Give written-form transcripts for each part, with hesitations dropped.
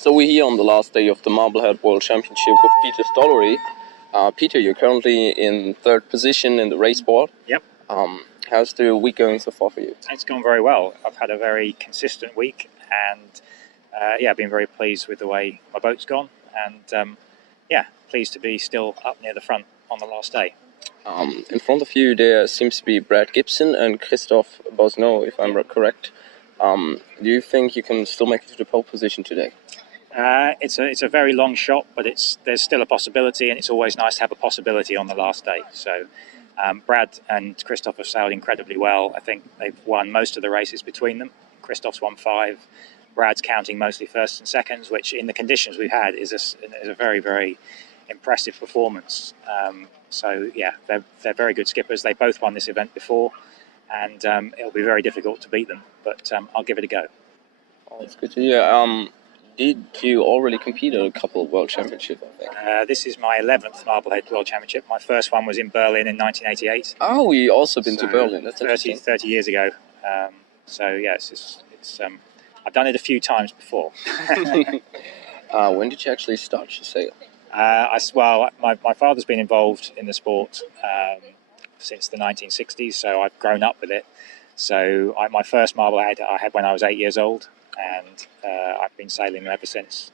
So we're here on the last day of the Marblehead World Championship with Peter Stollery. Peter, you're currently in third position in the race board. Yep. How's the week going so far for you? It's gone very well. I've had a very consistent week and I've been very pleased with the way my boat's gone and pleased to be still up near the front on the last day. In front of you there seems to be Brad Gibson and Christophe Bosneau, if I'm correct. Do you think you can still make it to the pole position today? It's a very long shot, but there's still a possibility, and it's always nice to have a possibility on the last day. So Brad and Christophe have sailed incredibly well. I think they've won most of the races between them. Christophe's won 5. Brad's counting mostly firsts and seconds, which in the conditions we've had is a very, very impressive performance. They're very good skippers. They both won this event before, and it'll be very difficult to beat them, but I'll give it a go. Oh, that's good to hear. Did you already compete at a couple of World Championships, I think? This is my 11th Marblehead World Championship. My first one was in Berlin in 1988. Oh, you also been to Berlin. That's 30 years ago. I've done it a few times before. When did you actually start to sail? My father's been involved in the sport since the 1960s, so I've grown up with it. So my first Marblehead I had when I was 8 years old, and I've been sailing them ever since.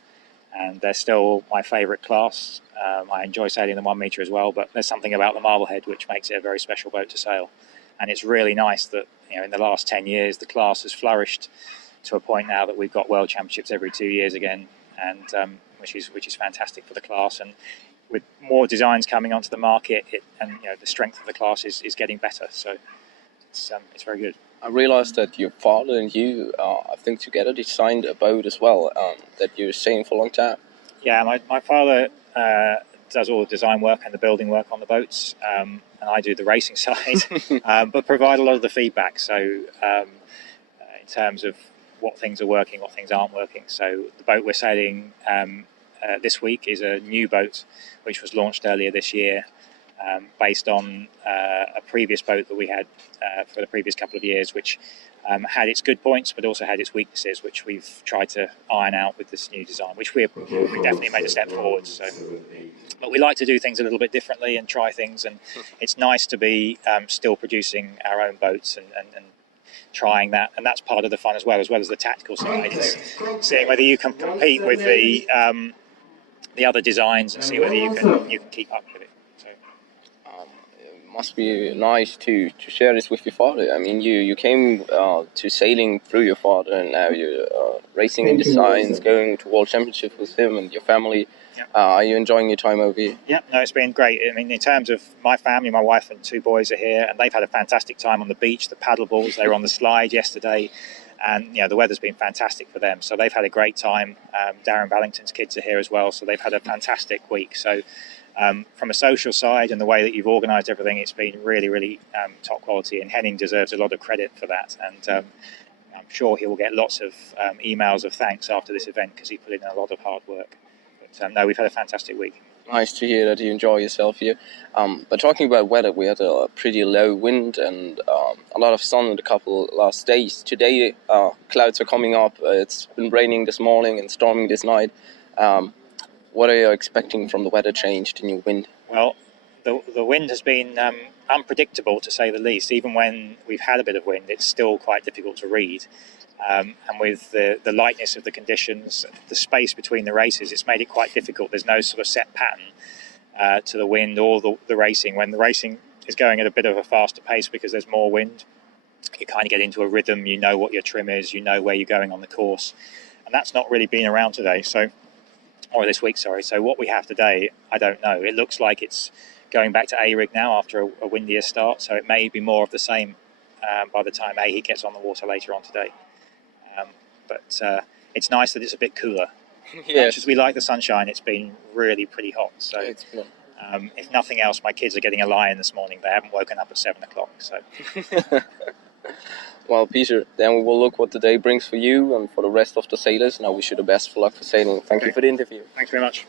And they're still my favourite class. I enjoy sailing the 1 metre as well, but there's something about the Marblehead which makes it a very special boat to sail. And it's really nice that in the last 10 years the class has flourished to a point now that we've got World Championships every 2 years again, and which is fantastic for the class. And with more designs coming onto the market, the strength of the class is getting better. So it's very good. I realized that your father and you, I think together, designed a boat as well that you're sailing for a long time. Yeah, my father does all the design work and the building work on the boats, and I do the racing side, but provide a lot of the feedback. So in terms of what things are working, what things aren't working. So the boat we're sailing this week is a new boat which was launched earlier this year, based on a previous boat that we had for the previous couple of years, which had its good points but also had its weaknesses, which we've tried to iron out with this new design, which we definitely made a step forward. So, but we like to do things a little bit differently and try things, and it's nice to be still producing our own boats and trying that, and that's part of the fun as well as the tactical side. It's seeing whether you can compete with the other designs and see whether you can keep up with it. Must be nice to share this with your father. I mean, you came to sailing through your father, and now you're racing in designs, going to World Championships with him and your family. Yep. Are you enjoying your time over here? Yeah, no, it's been great. I mean, in terms of my family, my wife and 2 boys are here, and they've had a fantastic time on the beach, the paddle balls. They were on the slide yesterday, and the weather's been fantastic for them. So they've had a great time. Darren Ballington's kids are here as well, so they've had a fantastic week. So from a social side and the way that you've organised everything, it's been really, really top quality, and Henning deserves a lot of credit for that. And I'm sure he will get lots of emails of thanks after this event because he put in a lot of hard work. But no, we've had a fantastic week. Nice to hear that you enjoy yourself here. But talking about weather, we had a pretty low wind and a lot of sun in the couple last days. Today, clouds are coming up. It's been raining this morning and storming this night. What are you expecting from the weather change, the new wind? Well, the wind has been unpredictable, to say the least. Even when we've had a bit of wind, it's still quite difficult to read. And with the lightness of the conditions, the space between the races, it's made it quite difficult. There's no sort of set pattern to the wind or the racing. When the racing is going at a bit of a faster pace because there's more wind, you kind of get into a rhythm. You know what your trim is, you know where you're going on the course. And that's not really been around today. Or this week, sorry. So what we have today, I don't know. It looks like it's going back to A-rig now after a windier start, so it may be more of the same by the time A-Heat gets on the water later on today. But it's nice that it's a bit cooler. Yes. Much as we like the sunshine, it's been really pretty hot. So if nothing else, my kids are getting a lie-in this morning. They haven't woken up at 7 o'clock. So. Well, Peter, then we will look what the day brings for you and for the rest of the sailors. Now we wish you the best for luck for sailing. Thank you for the interview. Thanks very much.